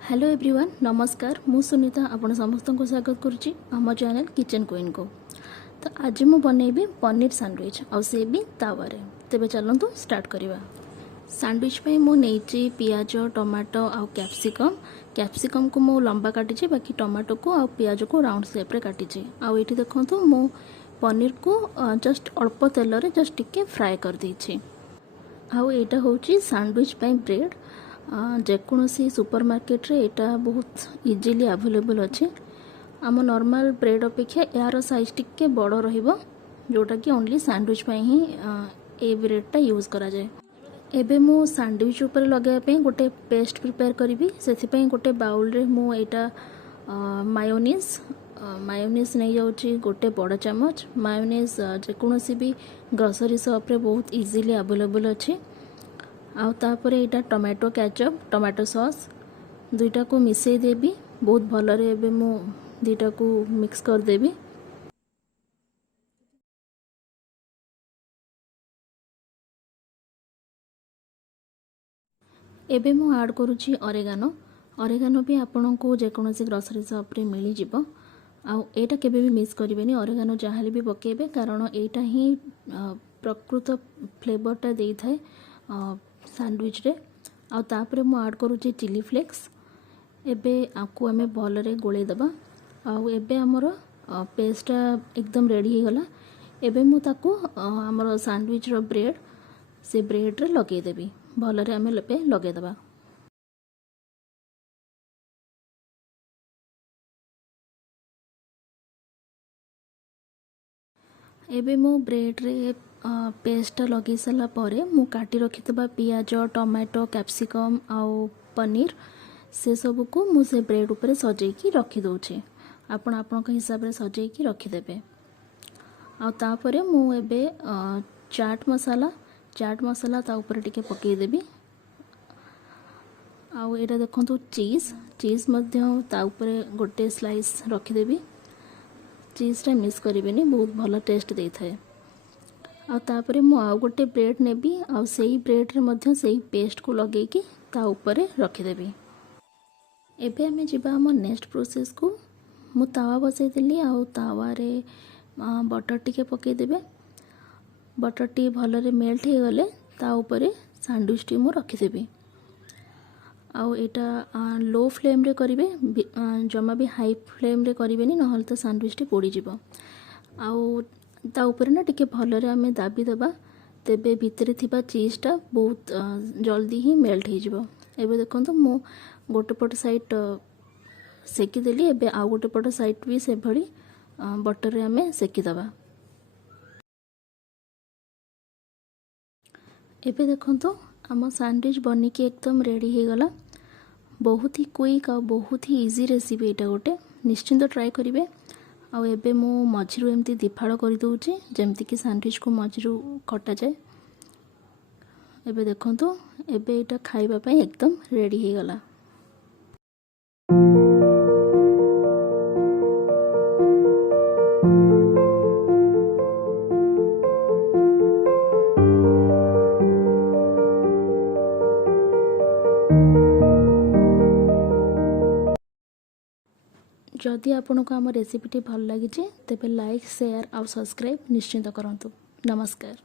Hello everyone नमस्कार मु सुनीता आपण समस्त को स्वागत करुच्ची आम चैनल किचन क्वीन को। तो आज मु बनैबी पनीर सैंडविच आउ से भी तावारे। तेबे चलंतु स्टार्ट करिवा। सैंडविच पे मु नेची पियाज टमाटो आउ कैप्सिकम को मु लंबा काटिची बाकी टमाटो को आउ पियाज को राउंड शेप रे काटिची। आउ एठी देखंतु मु पनीर को जस्ट अल्प तेल रे जस्ट टिके फ्राई कर देछि। आउ एटा होची सैंडविच पे ब्रेड जेकोसी सुपर मार्केट रे एटा बहुत इजीली अवेलेबल अच्छे। आम नॉर्मल ब्रेड अपेक्षा यार साइज टिके बड़ रहिबो जोटा कि ओनली सैंडविच पे ही ए ब्रेडटा यूज करा जाए। एबे मु सैंडविच ऊपर लगाया पे गोटे पेस्ट प्रिपेयर करी से गोटे बाउल रे मु एटा मायोनीज नहीं जाउची गोटे बड़ चम्मच। मायोनीज जेकोसी भी ग्रोसरी शॉप रे बहुत इजीली अवेलेबल अच्छे। आउ तापर एटा टमाटो केचप टमाटो सॉस दुईटा को मिसई देबी बहुत भल रे मु दुईटा को मिक्स कर देबी। एबे मु ऐड करूची ऑरेगानो भी आपन को जेकोसी ग्रोसरी शॉप रे मिली जिवो। आउ एटा केबे भी मिस करिवेनी ऑरेगानो जहाले भी पकेबे कारण एटा ही प्रकृत फ्लेवरटा देई थाए सैंडविच रे। आउ तापरे मु ऐड करूची चिली फ्लेक्स। एबे आकु आमे भल रे गोले दबा। आउ एबे हमर पेस्टटा एकदम रेडी हो गला। एबे मु ताकू हमर सैंडविच रो ब्रेड से ब्रेड रे लगे देबी भल रे आमे लपे लगे दबा। एबे मु ब्रेड रे पेस्ट लगे सारा परे मु काटी रखितबा पियाज टमाटो कैप्सिकम आउ पनीर से सब को मु से ब्रेड ऊपर सजाई की रखी दउछे। आपण आपण के हिसाब रे सजाई की रखी देबे। आउ तापरे मु एबे चाट मसाला ता ऊपर टिके पकेई देबी। आउ एटा देखंतु चीज मध्य ता ऊपर गोटे स्लाइस रखी देबी। चीज़टा मिस करेनि बहुत भल टेस्ट दे थाए। तापरे मु आउ गोटे ब्रेड नेबी आउ सेही ब्रेड रे मध्य सेही पेस्ट को लगे कि ता ऊपर रखिदेबी। एबे हमें जिबा हम नेक्स्ट प्रोसेस को मु तावा बसई देली आउ तावा रे बटर टिके पके देबे। बटर टी भल रे मेल्ट हो गले ता ऊपर सैंडविच टी मु रखिदेबी। आउ एटा लो फ्लेम रे करिवे जमा भी हाई फ्लेम रे करिवेनी नहल तो सैंडविच टी पोड़ी जिवो। आउ ता ऊपर ना टिके भल रे आमे दाबी दबा तेबे भितरे थिबा चीज़टा बहुत जल्दी ही मेल्ट हो जिवो। एबे देखंतु मु गोटे पट साइड सेकी देली। एबे आउ गोटे पट साइड भी से भड़ी बटर रे आमे सेकी दबा। एबे देखंतु आम सैंडविच बनी के एकदम रेडी हो गला। बहुत ही क्विक और बहुत ही इजी रेसिपी एटा गोटे निश्चिंत ट्राई करिवे। आउ एबे मु मझिरु एमती दिफाड़ कर दउची जेमती कि सैंडविच को मझिरु कटा जाए। एबे देखंतु एबे एटा खाइबा पई एकदम रेडी हो गला। जदि आपन को आम रेसिपीटी भल लगी तेबे लाइक शेयर और सब्सक्राइब निश्चिंत करंतु। नमस्कार।